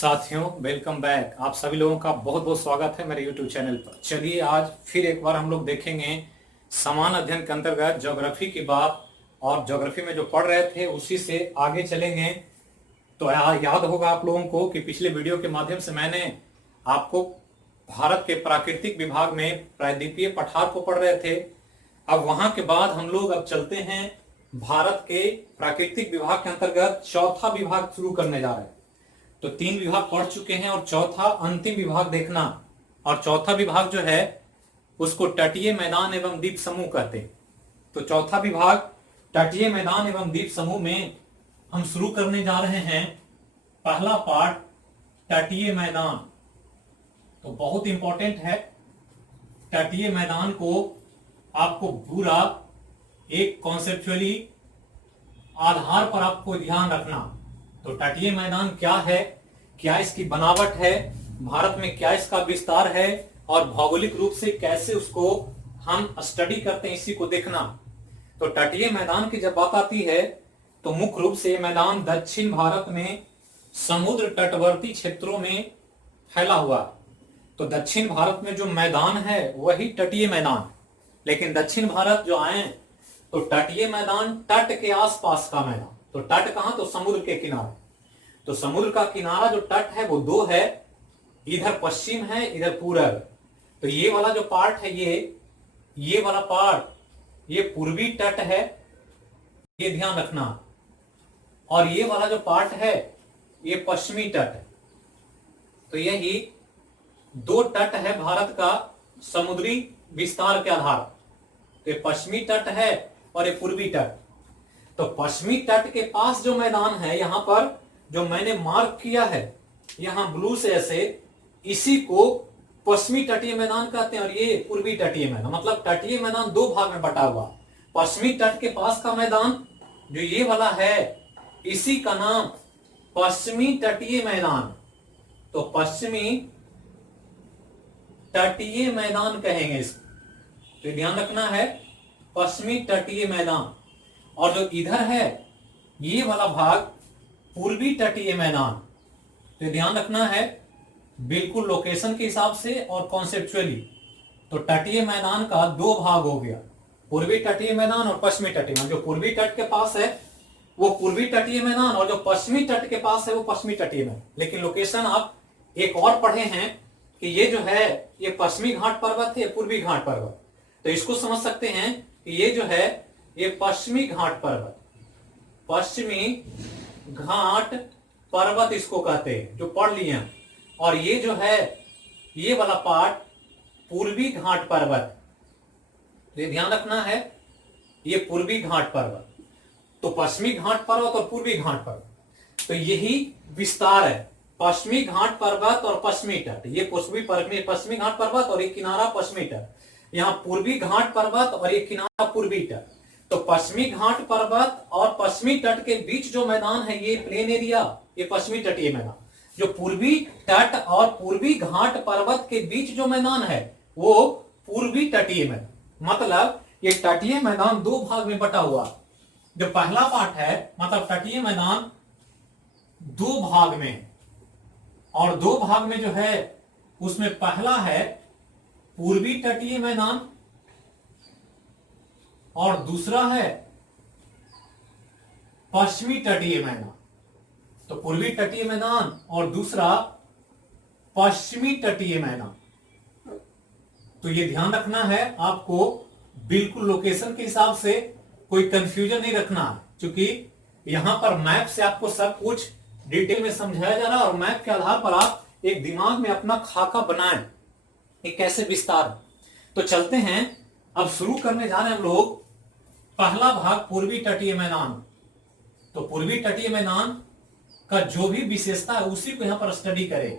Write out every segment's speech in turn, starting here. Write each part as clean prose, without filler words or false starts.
साथियों, welcome back. आप सभी लोगों का बहुत बहुत स्वागत है मेरे YouTube चैनल पर। चलिए आज फिर एक बार हम लोग देखेंगे समान अध्ययन के अंतर्गत ज्योग्राफी की बात, और ज्योग्राफी में जो पढ़ रहे थे उसी से आगे चलेंगे। तो याद होगा आप लोगों को कि पिछले वीडियो के माध्यम से मैंने आपको भारत के प्राकृतिक विभाग में प्रायद्वीपीय पठार को पढ़ रहे थे। अब वहां के बाद हम लोग अब चलते हैं भारत के प्राकृतिक विभाग के अंतर्गत चौथा विभाग शुरू करने जा रहे हैं। तो 3 विभाग पढ़ चुके हैं और चौथा अंतिम विभाग देखना। और चौथा विभाग जो है उसको तटीय मैदान एवं द्वीप समूह कहते हैं। तो चौथा विभाग तटीय मैदान एवं द्वीप समूह में हम शुरू करने जा रहे हैं पहला पार्ट, तटीय मैदान। तो बहुत इंपॉर्टेंट है, तटीय मैदान को आपको पूरा एक कॉन्सेप्चुअली आधार पर आपको ध्यान रखना। तो तटीय मैदान क्या है, क्या इसकी बनावट है, भारत में क्या इसका विस्तार है और भौगोलिक रूप से कैसे उसको हम स्टडी करते हैं, इसी को देखना। तो तटीय मैदान की जब बात आती है तो मुख्य रूप से मैदान दक्षिण भारत में समुद्र तटवर्ती क्षेत्रों में फैला हुआ है। तो दक्षिण भारत में जो मैदान है वही तटीय मैदान। लेकिन दक्षिण भारत जो आए तो तटीय मैदान तट के आसपास का मैदान। तो तट कहां, तो समुद्र के किनारे। तो समुद्र का किनारा जो तट है वो 2 है, इधर पश्चिम है, इधर पूरब। तो ये वाला जो पार्ट है ये वाला पार्ट ये पूर्वी तट है, ये ध्यान रखना। और ये वाला जो पार्ट है ये पश्चिमी तट है। तो यही 2 तट है भारत का समुद्री विस्तार के आधार। तो ये पश्चिमी तट है और ये पूर्वी तट। तो पश्चिमी तट के पास जो मैदान है, यहां पर जो मैंने मार्क किया है यहां ब्लू से ऐसे, इसी को पश्चिमी तटीय मैदान कहते हैं और ये पूर्वी तटीय मैदान। मतलब तटीय मैदान 2 भाग में बटा हुआ। पश्चिमी तट के पास का मैदान जो ये वाला है इसी का नाम पश्चिमी तटीय मैदान। तो पश्चिमी तटीय मैदान कहेंगे इसको। तो ध्यान रखना है, पश्चिमी तटीय मैदान। और जो इधर है ये वाला भाग पूर्वी तटीय मैदान। तो ध्यान रखना है बिल्कुल लोकेशन के हिसाब से और कॉन्सेप्चुअली। तो तटीय मैदान का 2 भाग हो गया, पूर्वी तटीय मैदान और पश्चिमी तटीय मैदान। जो पूर्वी तट के पास है वो पूर्वी तटीय मैदान और जो पश्चिमी तट के पास है वो पश्चिमी तटीय मैदान। लेकिन लोकेशन आप एक और पढ़े हैं कि ये जो है ये पश्चिमी घाट पर्वत है, पूर्वी घाट पर्वत। तो इसको समझ सकते हैं कि ये जो है ये पश्चिमी घाट पर्वत, पश्चिमी घाट पर्वत इसको कहते हैं, जो पढ़ लिए हैं। और ये जो है ये वाला पार्ट पूर्वी घाट पर्वत। तो ये ध्यान रखना है, ये पूर्वी घाट पर्वत। तो पश्चिमी घाट पर्वत और पूर्वी घाट पर्वत, तो यही विस्तार है, पश्चिमी घाट पर्वत और पश्चिमी तट। ये पश्चिमी घाट पर्वत और एक किनारा पश्चिमी तट। यहाँ पूर्वी घाट पर्वत और एक किनारा पूर्वी तट। तो पश्चिमी घाट पर्वत और पश्चिमी तट के बीच जो मैदान है ये प्लेन एरिया, ये पश्चिमी तटीय मैदान। जो पूर्वी तट और पूर्वी घाट पर्वत के बीच जो मैदान है वो पूर्वी तटीय मैदान। मतलब ये तटीय मैदान 2 भाग में बटा हुआ। जो पहला पार्ट है मतलब तटीय मैदान 2 भाग में, और 2 भाग में जो है उसमें पहला है पूर्वी तटीय मैदान और दूसरा है पश्चिमी तटीय मैदान। तो पूर्वी तटीय मैदान और दूसरा पश्चिमी तटीय मैदान। तो ये ध्यान रखना है आपको, बिल्कुल लोकेशन के हिसाब से कोई कंफ्यूजन नहीं रखना है, क्योंकि यहां पर मैप से आपको सब कुछ डिटेल में समझाया जा रहा है और मैप के आधार पर आप एक दिमाग में अपना खाका बनाएं ये कैसे विस्तार। तो चलते हैं, अब शुरू करने जा रहे हैं हम लोग पहला भाग पूर्वी तटीय मैदान। तो पूर्वी तटीय मैदान का जो भी विशेषता है उसी को यहां पर स्टडी करें,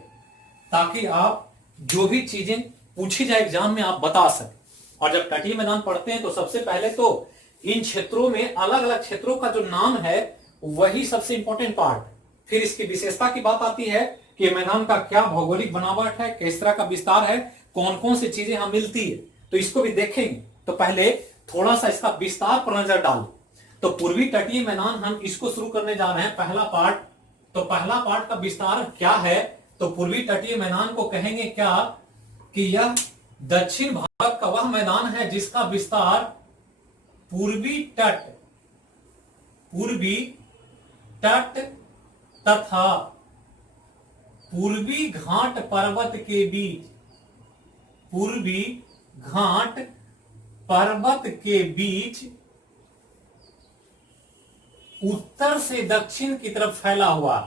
ताकि आप जो भी चीजें पूछी जाए एग्जाम में आप बता सकें। और जब तटीय मैदान पढ़ते हैं तो सबसे पहले तो इन क्षेत्रों में अलग अलग क्षेत्रों का जो नाम है वही सबसे इंपॉर्टेंट पार्ट। फिर इसकी विशेषता की बात आती है कि मैदान का क्या भौगोलिक बनावट है, किस तरह का विस्तार है, कौन कौन सी चीजें यहां मिलती है, तो इसको भी देखेंगे। तो पहले थोड़ा सा इसका विस्तार पर नजर डालो। तो पूर्वी तटीय मैदान हम इसको शुरू करने जा रहे हैं। पहला पार्ट तो पहला पार्ट का विस्तार क्या है, तो पूर्वी तटीय मैदान को कहेंगे क्या कि यह दक्षिण भारत का वह मैदान है जिसका विस्तार पूर्वी तट तथा पूर्वी घाट पर्वत के बीच, पूर्वी घाट पर्वत के बीच उत्तर से दक्षिण की तरफ फैला हुआ,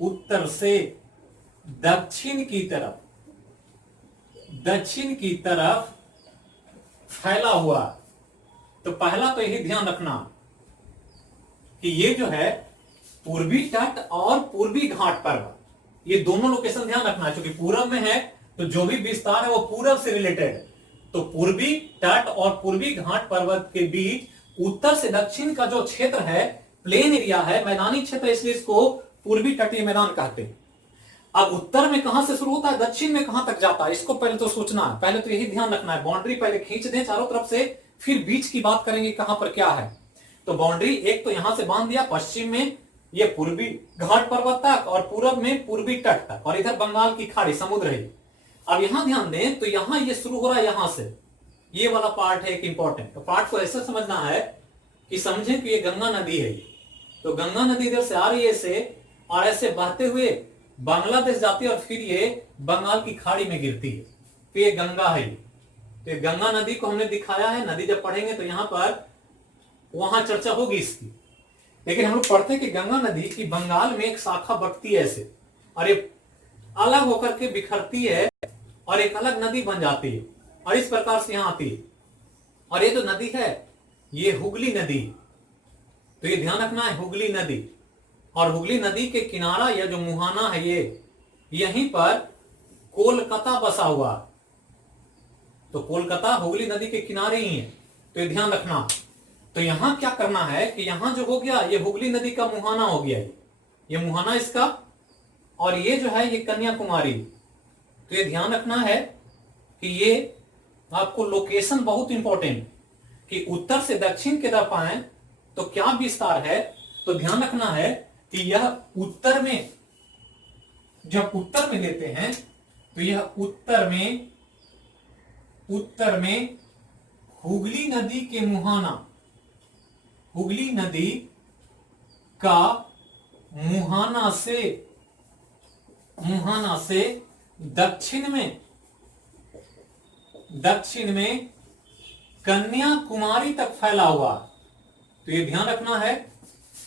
उत्तर से दक्षिण की तरफ फैला हुआ। तो पहला तो यही ध्यान रखना कि ये जो है पूर्वी तट और पूर्वी घाट पर्वत, ये दोनों लोकेशन ध्यान रखना है, क्योंकि पूरब में है तो जो भी विस्तार है वो पूरब से रिलेटेड है। तो पूर्वी तट और पूर्वी घाट पर्वत के बीच उत्तर से दक्षिण का जो क्षेत्र है, प्लेन एरिया है, मैदानी क्षेत्र, इसलिए इसको पूर्वी तटीय मैदान कहते हैं। अब उत्तर में कहां से शुरू होता है, दक्षिण में कहां तक जाता है, इसको पहले तो सोचना है, पहले तो यही ध्यान रखना है। बाउंड्री पहले खींच दें चारों तरफ से, फिर बीच की बात करेंगे कहां पर क्या है। तो बाउंड्री एक तो यहां से बांध दिया, पश्चिम में ये पूर्वी घाट पर्वत तक और पूरब में पूर्वी तट तक, और इधर बंगाल की खाड़ी समुद्र है। अब यहां ध्यान दें तो यहां ये शुरू हो रहा है, यहां से ये वाला पार्ट है एक इंपॉर्टेंट। तो पार्ट को ऐसे समझना है कि समझें कि ये गंगा नदी है, तो गंगा नदी इधर से आ रही है ऐसे, और ऐसे बहते हुए बांग्लादेश जाती है और फिर ये बंगाल की खाड़ी में गिरती है, तो ये गंगा है। तो ये गंगा नदी को हमने दिखाया है, नदी जब पढ़ेंगे तो यहां पर वहां चर्चा होगी इसकी। लेकिन हम लोग पढ़ते हैं कि गंगा नदी की बंगाल में एक शाखा बटती है ऐसे, और ये अलग होकर के बिखरती है और एक अलग नदी बन जाती है, और इस प्रकार से यहां आती है। और ये जो नदी है ये हुगली नदी, तो ये ध्यान रखना है हुगली नदी। और हुगली नदी के किनारा या जो मुहाना है ये, यहीं पर कोलकाता बसा हुआ, तो कोलकाता हुगली नदी के किनारे ही है, तो ये ध्यान रखना। तो यहां क्या करना है कि यहां जो हो गया ये हुगली नदी का मुहाना हो गया, ये मुहाना इसका, और ये जो है ये कन्याकुमारी। तो ये ध्यान रखना है कि ये आपको लोकेशन बहुत इंपॉर्टेंट, कि उत्तर से दक्षिण की तरफ आए तो क्या विस्तार है। तो ध्यान रखना है कि यह उत्तर में, जब उत्तर में लेते हैं तो यह उत्तर में हुगली नदी के मुहाना, हुगली नदी का मुहाना से दक्षिण में कन्याकुमारी तक फैला हुआ। तो ये ध्यान रखना है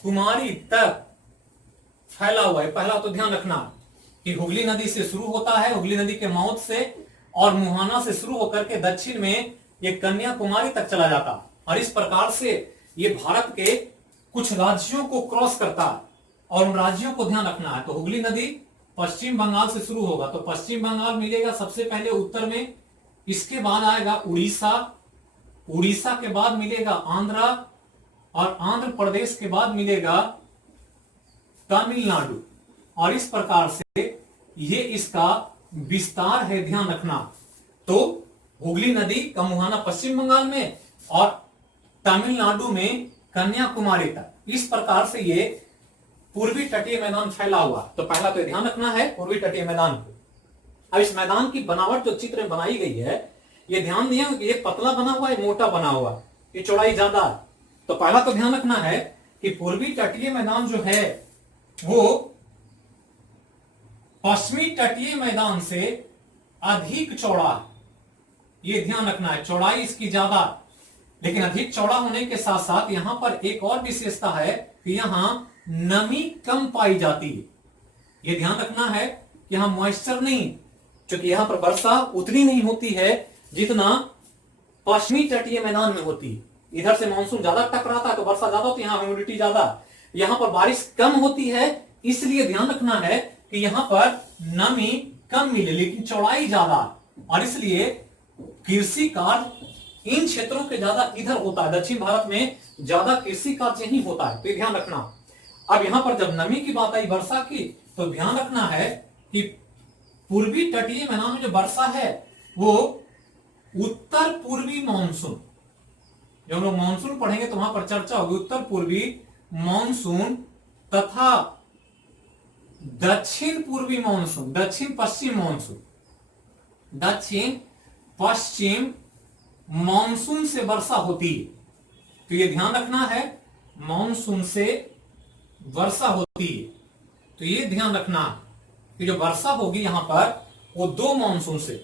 कुमारी तक फैला हुआ है। पहला तो ध्यान रखना कि हुगली नदी से शुरू होता है, हुगली नदी के माउथ से, और मुहाना से शुरू होकर के दक्षिण में ये कन्याकुमारी तक चला जाता, और इस प्रकार से ये भारत के कुछ राज्यों को क्रॉस करता है, और उन राज्यों को ध्यान रखना है। तो हुगली नदी पश्चिम बंगाल से शुरू होगा, तो पश्चिम बंगाल मिलेगा सबसे पहले उत्तर में, इसके बाद आएगा उड़ीसा, उड़ीसा के बाद मिलेगा आंध्रा, और आंध्र प्रदेश के बाद मिलेगा तमिलनाडु, और इस प्रकार से ये इसका विस्तार है, ध्यान रखना। तो हुगली नदी का मुहाना पश्चिम बंगाल में और तमिलनाडु में कन्याकुमारी तक, इस प्रकार से ये पूर्वी तटीय मैदान फैला हुआ। तो पहला तो ध्यान रखना है पूर्वी तटीय मैदान को। अब इस मैदान की बनावट जो चित्र में बनाई गई है, ये ध्यान दिया कि ये पतला बना हुआ है, मोटा बना हुआ, ये चौड़ाई ज्यादा है। तो पहला तो ध्यान रखना है कि पूर्वी तटीय मैदान जो है वो पश्चिमी तटीय मैदान से अधिक चौड़ा है, ये ध्यान रखना है, चौड़ाई इसकी ज्यादा। लेकिन अधिक चौड़ा होने के साथ साथ यहां पर एक और विशेषता है कि यहां नमी कम पाई जाती है, ये ध्यान रखना है कि यहां मॉइस्चर नहीं, क्योंकि यहां पर वर्षा उतनी नहीं होती है जितना पश्चिमी तटीय मैदान में होती है। इधर से मानसून ज्यादा टकराता है तो वर्षा ज्यादा होती है, यहां ह्यूमिडिटी ज्यादा, यहां पर बारिश कम होती है, इसलिए ध्यान रखना है कि यहां पर नमी कम मिले लेकिन चौड़ाई ज्यादा, और इसलिए कृषि कार्य इन क्षेत्रों के ज्यादा इधर होता है, दक्षिण भारत में ज्यादा कृषि कार्य यही होता है, तो ध्यान रखना। अब यहां पर जब नमी की बात आई वर्षा की, तो ध्यान रखना है कि पूर्वी तटीय मैदान में जो वर्षा है वो उत्तर पूर्वी मानसून, जब हम लोग मानसून पढ़ेंगे तो वहां पर चर्चा होगी, उत्तर पूर्वी मानसून तथा दक्षिण पूर्वी मानसून, दक्षिण पश्चिम मानसून, दक्षिण पश्चिम मानसून से वर्षा होती है। तो ये ध्यान रखना है, मानसून से वर्षा होती है। तो ये ध्यान रखना कि जो वर्षा होगी यहां पर वो दो मानसून से।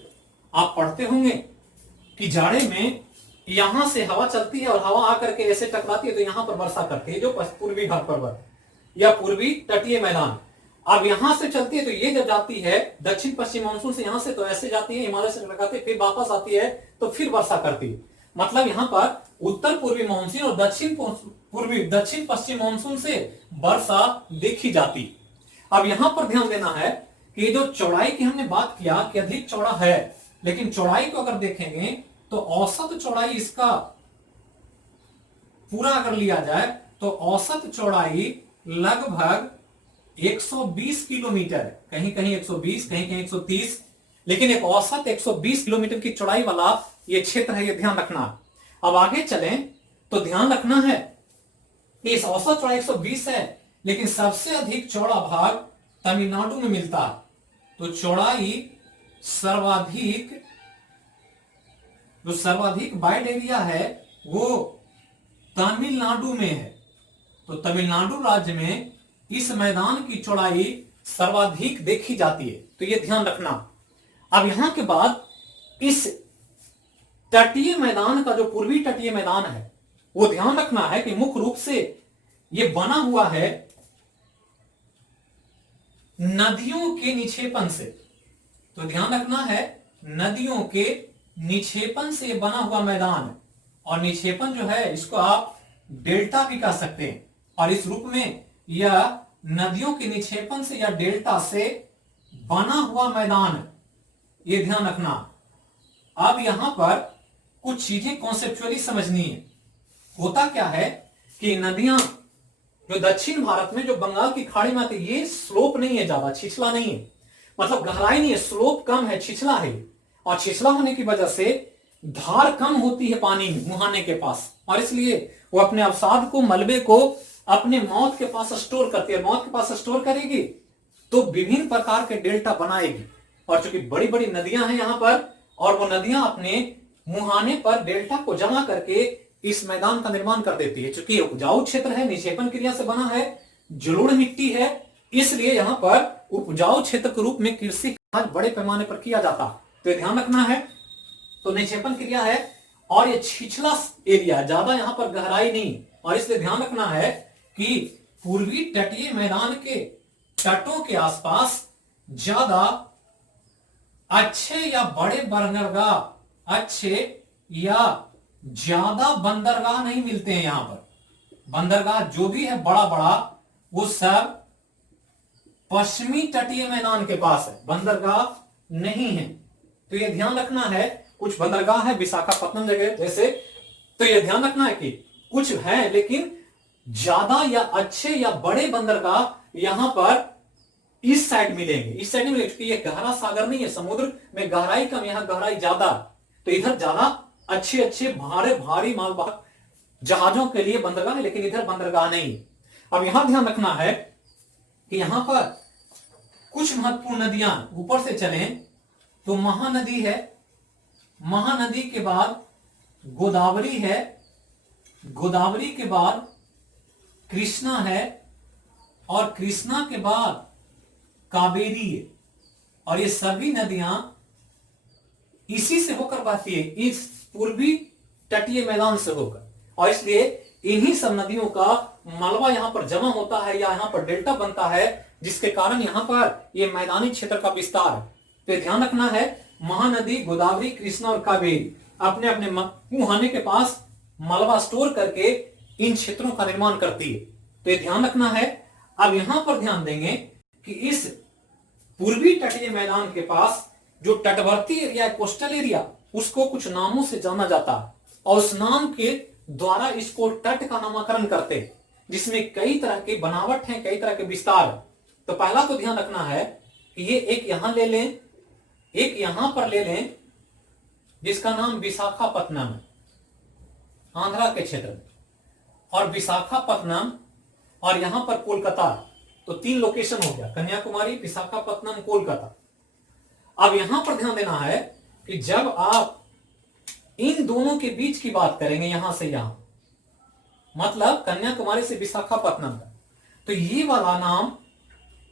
आप पढ़ते होंगे कि जाड़े में यहां से हवा चलती है और हवा आकर के ऐसे टकराती है तो यहां पर वर्षा करती है, जो पूर्वी घाट पर्वत या पूर्वी तटीय मैदान। अब यहां से चलती है तो ये जब जाती है दक्षिण पश्चिम मानसून से, यहां से तो ऐसे जाती है, हिमालय से टकराती है, फिर वापस आती है तो फिर वर्षा करती है। मतलब यहां पर उत्तर पूर्वी मानसून और दक्षिण पश्चिम मानसून से वर्षा देखी जाती। अब यहां पर ध्यान देना है कि जो चौड़ाई की हमने बात किया कि अधिक चौड़ा है, लेकिन चौड़ाई को अगर देखेंगे तो औसत चौड़ाई इसका पूरा अगर लिया जाए तो औसत चौड़ाई लगभग 120 किलोमीटर, कहीं कहीं 120, कहीं कहीं 130, लेकिन एक औसत 120 किलोमीटर की चौड़ाई वाला ये क्षेत्र है, ये ध्यान रखना। अब आगे चलें तो ध्यान रखना है कि इस औसत चौड़ाई 120 है, लेकिन सबसे अधिक चौड़ा भाग तमिलनाडु में मिलता है। तो चौड़ाई सर्वाधिक वाइड एरिया है वो तमिलनाडु में है। तो तमिलनाडु राज्य में इस मैदान की चौड़ाई सर्वाधिक देखी जाती है, तो यह ध्यान रखना। अब यहां के बाद इस तटीय मैदान का जो पूर्वी तटीय मैदान है वो ध्यान रखना है कि मुख्य रूप से यह बना हुआ है नदियों के निक्षेपण से। तो ध्यान रखना है, नदियों के निक्षेपण से बना हुआ मैदान है, और निक्षेपण जो है इसको आप डेल्टा भी कह सकते हैं। और इस रूप में यह नदियों के निक्षेपण से या डेल्टा से बना हुआ मैदान है, यह ध्यान रखना। अब यहां पर कुछ चीजें कॉन्सेप्चुअली समझनी है। होता क्या है कि नदियां जो दक्षिण भारत में जो बंगाल की खाड़ी में आती है, ये स्लोप नहीं है, ज्यादा छिछला नहीं है, मतलब गहराई नहीं है, स्लोप कम है, छिछला है। और छिछला होने की वजह से धार कम होती है पानी में मुहाने के पास, और इसलिए वो अपने अवसाद को, मलबे को अपने मौत के पास स्टोर करती है। मौत के पास स्टोर करेगी तो विभिन्न प्रकार के डेल्टा बनाएगी। और चूंकि बड़ी बड़ी नदियां हैं यहां पर, और वो नदियां अपने मुहाने पर डेल्टा को जमा करके इस मैदान का निर्माण कर देती है। चूंकि उपजाऊ क्षेत्र है, निक्षेपण क्रिया से बना है, जलोढ़ मिट्टी है, इसलिए यहां पर उपजाऊ क्षेत्र के रूप में कृषि कार्य बड़े पैमाने पर किया जाता है। तो ध्यान रखना है। तो निक्षेपण क्रिया है और ये छिछला एरिया, ज्यादा यहां पर गहराई नहीं, और इसलिए ध्यान रखना है कि पूर्वी तटीय मैदान के तटों के आसपास ज्यादा अच्छे या बड़े बंदरगाह, अच्छे या ज्यादा बंदरगाह नहीं मिलते हैं। यहां पर बंदरगाह जो भी है बड़ा बड़ा, वो सब पश्चिमी तटीय मैदान के पास है, बंदरगाह नहीं है। तो यह ध्यान रखना है। कुछ बंदरगाह है विशाखापत्तनम जगह जैसे, तो यह ध्यान रखना है कि कुछ है, लेकिन ज्यादा या अच्छे या बड़े बंदरगाह यहां पर इस साइड मिलेंगे, इस साइड में मिलेंगे, क्योंकि ये गहरा सागर नहीं है, समुद्र में गहराई कम, यहां गहराई ज्यादा। तो इधर ज्यादा अच्छे अच्छे भारी मालवाहक जहाजों के लिए बंदरगाह है, लेकिन इधर बंदरगाह नहीं। अब यहां ध्यान रखना है कि यहां पर कुछ महत्वपूर्ण नदियां, ऊपर से चलें तो महानदी है, महानदी के बाद गोदावरी है, गोदावरी के बाद कृष्णा है, और कृष्णा के बाद कावेरी है। और ये सभी नदियां इसी से होकर बहती है, इस पूर्वी तटीय मैदान से होकर, और इसलिए इन्हीं सब नदियों का मलबा यहां पर जमा होता है या यहां पर डेल्टा बनता है, जिसके कारण यहां पर यह मैदानी क्षेत्र का विस्तार है। तो ध्यान रखना है, महानदी, गोदावरी, कृष्णा और कावेरी अपने अपने मुहाने के पास मलबा स्टोर करके इन क्षेत्रों का निर्माण करती है। तो ये ध्यान रखना है। अब यहां पर ध्यान देंगे कि इस पूर्वी तटीय मैदान के पास जो तटवर्ती एरिया है, कोस्टल एरिया, उसको कुछ नामों से जाना जाता है, और उस नाम के द्वारा इसको तट का नामकरण करते हैं, जिसमें कई तरह की बनावट है, कई तरह के विस्तार है। तो पहला तो ध्यान रखना है कि ये एक यहां ले लें, एक यहां पर ले लें, जिसका नाम विशाखापत्तनम है, आंध्रा के क्षेत्र में, और विशाखापत्तनम, और यहां पर कोलकाता, तो 3 लोकेशन हो गया, कन्याकुमारी, विशाखापत्तनम, कोलकाता। अब यहां पर ध्यान देना है कि जब आप इन दोनों के बीच की बात करेंगे, यहां से यहां, मतलब कन्याकुमारी से विशाखापत्तनम का, तो ये वाला नाम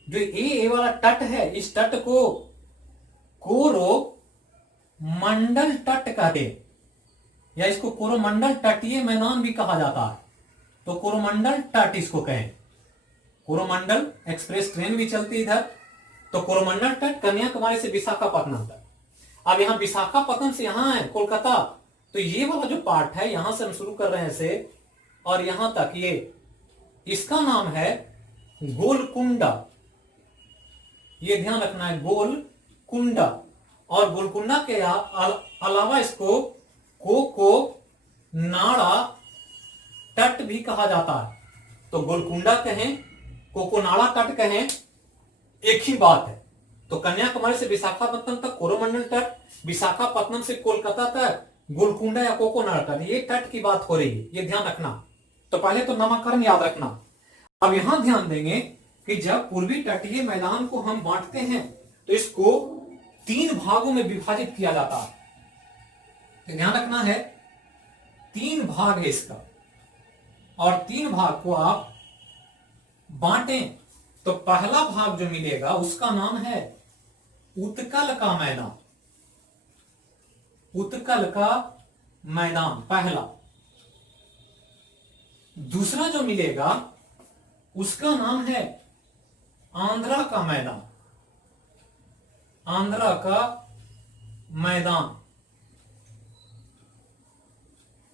जो ये वाला तट है, इस तट को कोरोमंडल तट कहते हैं, या इसको कोरोमंडल तटीय मैदान भी कहा जाता है। तो कोरोमंडल तट इसको कहें। कोरोमंडल एक्सप्रेस ट्रेन भी चलती है इधर। तो कोरोमंडल तट कन्याकुमारी से विशाखापत्तनम तक। अब यहां विशाखापत्तनम से यहां है कोलकाता, तो ये वाला जो पार्ट है यहां से हम शुरू कर रहे हैं इसे, और यहां तक ये, इसका नाम है गोलकुंडा। ये ध्यान रखना है, गोलकुंडा। और गोलकुंडा के अलावा इसको कोको नाड़ा तट भी कहा जाता है। तो गोलकुंडा कहें, कोकोनाड़ा तट कहें, एक ही बात है। तो कन्याकुमारी से विशाखापत्तनम तक कोरोमंडल तट, विशाखापत्तनम से कोलकाता तक गोलकुंडा या कोकोनाड़ा तट, ये तट की बात हो रही है, ये ध्यान रखना। तो पहले तो नामकरण याद रखना। अब यहां ध्यान देंगे कि जब पूर्वी तटीय मैदान को हम बांटते हैं तो इसको 3 भागों में विभाजित किया जाता है। तो ध्यान रखना है, 3 भाग है इसका, और 3 भाग को आप बांटें तो पहला भाग जो मिलेगा उसका नाम है उत्कल का मैदान। उत्कल का मैदान पहला। दूसरा जो मिलेगा उसका नाम है आंध्रा का मैदान। आंध्रा का मैदान।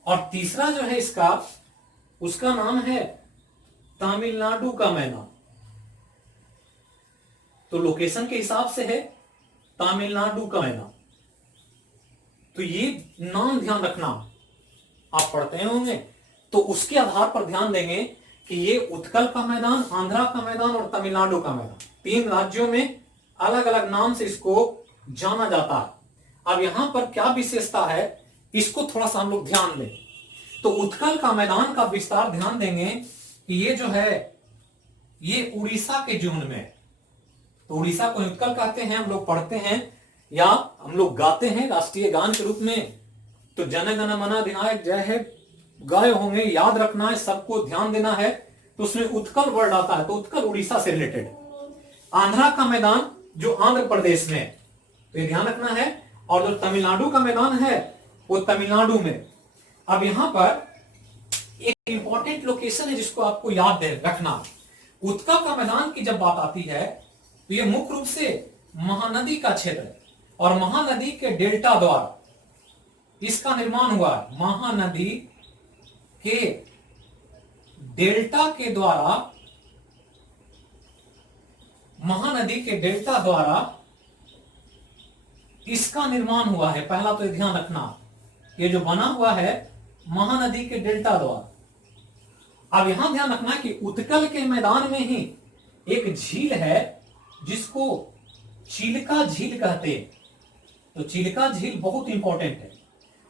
और तीसरा जो है इसका, उसका नाम है तमिलनाडु का मैदान। तो लोकेशन के हिसाब से है तमिलनाडु का मैदान। तो ये नाम ध्यान रखना, आप पढ़ते होंगे तो उसके आधार पर ध्यान देंगे कि ये उत्कल का मैदान, आंध्रा का मैदान और तमिलनाडु का मैदान, 3 राज्यों में अलग अलग नाम से इसको जाना जाता है। अब यहां पर क्या विशेषता है, इसको थोड़ा सा हम लोग ध्यान दें। तो उत्कल का मैदान का विस्तार ध्यान देंगे कि ये जो है ये उड़ीसा के जोन में है। तो उड़ीसा को उत्कल कहते हैं, हम लोग पढ़ते हैं या हम लोग गाते हैं राष्ट्रीय गान के रूप में। तो जन गण मन अधिनायक जय है गाए होंगे, याद रखना है, सबको ध्यान देना है। तो उसमें उत्कल वर्ड आता है, तो उत्कल उड़ीसा से रिलेटेड। आंध्रा का मैदान जो आंध्र प्रदेश में है, तो ये ध्यान रखना है। और जो तमिलनाडु का मैदान है वो तमिलनाडु में। अब यहां पर एक इंपॉर्टेंट लोकेशन है जिसको आपको याद रखना। उत्कल का मैदान की जब बात आती है तो यह मुख्य रूप से महानदी का क्षेत्र है, और महानदी के डेल्टा द्वारा इसका निर्माण हुआ है। महानदी के डेल्टा के द्वारा, महानदी के डेल्टा द्वारा इसका निर्माण हुआ है। पहला तो ध्यान रखना, ये जो बना हुआ है महानदी के डेल्टा द्वारा। अब यहां ध्यान रखना कि उत्कल के मैदान में ही एक झील है जिसको चिल्का झील कहते हैं। तो चिल्का झील बहुत इंपॉर्टेंट है,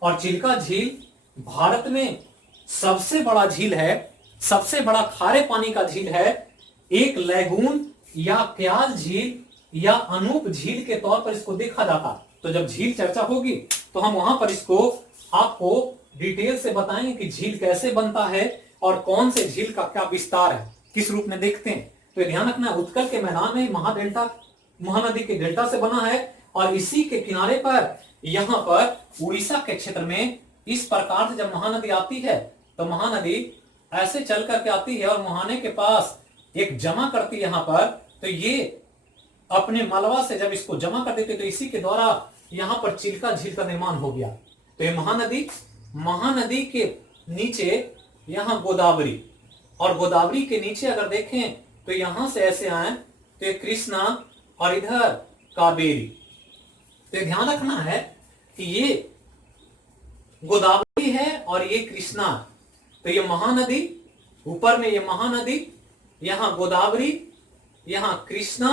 और चिल्का झील भारत में सबसे बड़ा झील है, सबसे बड़ा खारे पानी का झील है। एक लैगून या क्याल झील या अनूप झील के तौर पर इसको देखा जाता है। तो जब झील चर्चा होगी तो हम वहां पर इसको आपको डिटेल से बताएंगे कि झील कैसे बनता है और कौन से झील का क्या विस्तार है, किस रूप में देखते हैं। तो ध्यान रखना, उत्कल के मैदान में महाडेल्टा, महानदी के डेल्टा से बना है, और इसी के किनारे पर यहां पर उड़ीसा के क्षेत्र में इस प्रकार से जब महानदी आती है तो महानदी ऐसे चल करके आती है और मुहाने के पास एक जमा करती है यहां पर। तो ये अपने मलबा से जब इसको जमा कर देते तो इसी के द्वारा यहां पर चिल्का झील का निर्माण हो गया। तो ये महानदी, महानदी के नीचे यहां गोदावरी, और गोदावरी के नीचे अगर देखें तो यहां से ऐसे आए तो ये कृष्णा और इधर कावेरी। तो ध्यान रखना है कि ये गोदावरी है और ये कृष्णा। तो ये महानदी, ऊपर में ये महानदी, यहां गोदावरी, यहां कृष्णा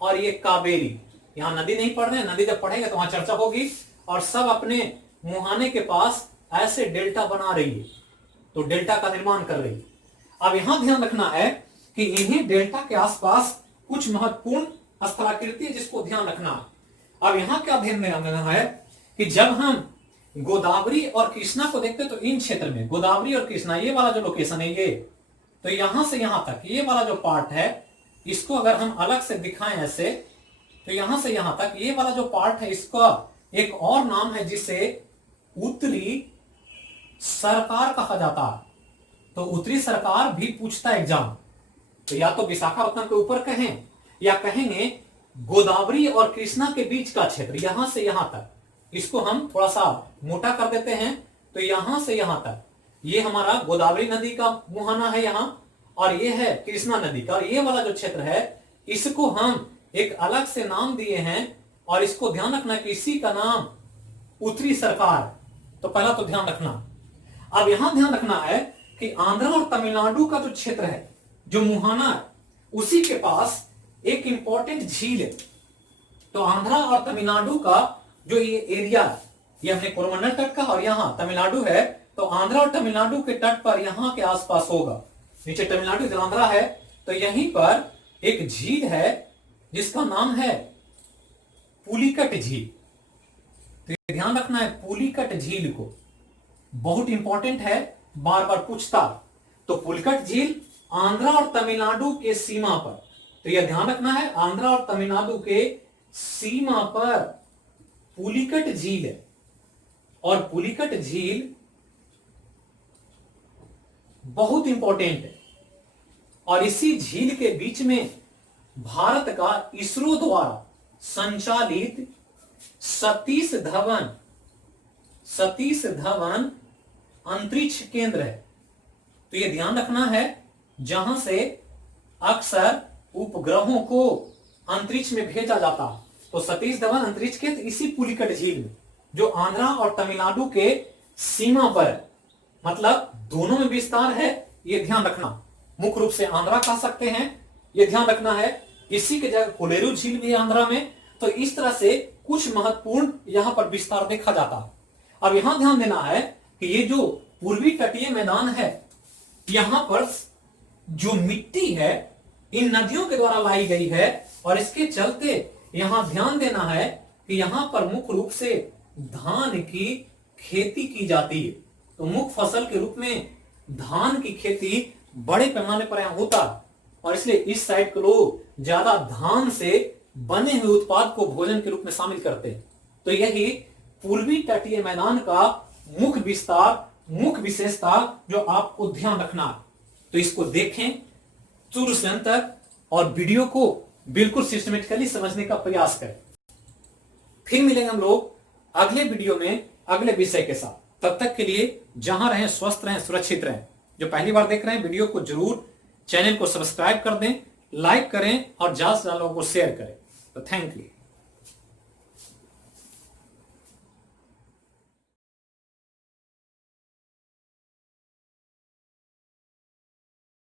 और ये कावेरी। यहां नदी नहीं पढ़ रहे, नदी जब पढ़ेंगे तो वहां चर्चा होगी। और सब अपने मुहाने के पास ऐसे डेल्टा बना रही है, तो डेल्टा का निर्माण कर रही है। अब यहां ध्यान रखना है कि इन्हीं डेल्टा के आसपास कुछ महत्वपूर्ण स्थलाकृति है जिसको ध्यान रखना है। अब यहां क्या ध्यान देना है कि जब हम गोदावरी और कृष्णा को देखते हैं तो इन क्षेत्र में गोदावरी और कृष्णा ये वाला जो लोकेशन है ये, तो यहां से यहां तक ये वाला जो पार्ट है इसको अगर हम अलग से दिखाएं ऐसे, तो यहां से यहां तक ये वाला जो पार्ट है इसका एक और नाम है जिसे उत्तरी सरकार कहा जाता है। तो उत्तरी सरकार भी पूछता है एग्जाम, तो या तो विशाखापत्तनम के ऊपर कहें या कहेंगे गोदावरी और कृष्णा के बीच का क्षेत्र यहां से यहां तक, इसको हम थोड़ा सा मोटा कर देते हैं। तो यहां से यहां तक ये हमारा गोदावरी नदी का मुहाना है यहां, और ये है कृष्णा नदी का, और ये वाला जो क्षेत्र है इसको हम एक अलग से नाम दिए हैं और इसको ध्यान रखना कि इसी का नाम उत्तरी सरकार। तो पहला तो ध्यान रखना। अब यहां ध्यान रखना है कि आंध्र और तमिलनाडु का जो क्षेत्र है जो मुहाना है उसी के पास एक इंपॉर्टेंट झील है। तो आंध्र और तमिलनाडु का जो ये एरिया है ये हमने कोरोमंडल तट का, और यहां तमिलनाडु है तो आंध्र और तमिलनाडु के तट पर यहां के आसपास होगा। नीचे तमिलनाडु इधर आंध्रा है, तो यहीं पर एक झील है जिसका नाम है पुलिकट झील। तो ध्यान रखना है पुलिकट झील को, बहुत इंपॉर्टेंट है, बार बार पूछता। तो पुलिकट झील आंध्रा और तमिलनाडु के सीमा पर, तो यह ध्यान रखना है आंध्रा और तमिलनाडु के सीमा पर पुलिकट झील है। और पुलिकट झील बहुत इंपॉर्टेंट है, और इसी झील के बीच में भारत का इसरो द्वारा संचालित सतीश धवन अंतरिक्ष केंद्र है। तो यह ध्यान रखना है जहां से अक्सर उपग्रहों को अंतरिक्ष में भेजा जाता है। तो सतीश धवन अंतरिक्ष केंद्र इसी पुलिकट झील में जो आंध्रा और तमिलनाडु के सीमा पर है, मतलब दोनों में विस्तार है, यह ध्यान रखना। मुख्य रूप से आंध्रा कह सकते हैं, यह ध्यान रखना है। इसी के जगह कोलेरू झील भी है आंध्रा में। तो इस तरह से कुछ महत्वपूर्ण यहां पर विस्तार देखा जाता है। अब यहां ध्यान देना है कि ये जो पूर्वी तटीय मैदान है यहां पर जो मिट्टी है इन नदियों के द्वारा लाई गई है, और इसके चलते यहां ध्यान देना है कि यहां पर मुख्य रूप से धान की खेती की जाती है। तो मुख्य फसल के रूप में धान की खेती बड़े पैमाने पर यहां होता है, और इसलिए इस साइड के लोग ज्यादा धान से बने हुए उत्पाद को भोजन के रूप में शामिल करते हैं। तो यही पूर्वी तटीय मैदान का मुख्य विस्तार, मुख्य विशेषता जो आपको ध्यान रखना है। तो इसको देखें शुरू से अंत तक और वीडियो को बिल्कुल सिस्टमेटिकली समझने का प्रयास करें। फिर मिलेंगे हम लोग अगले वीडियो में अगले विषय के साथ। तब तक के लिए जहां रहें स्वस्थ रहें, सुरक्षित रहें। जो पहली बार देख रहे हैं वीडियो को जरूर चैनल को सब्सक्राइब कर दें, लाइक करें और ज्यादा से ज्यादा लोगों को शेयर करें। तो थैंक यू।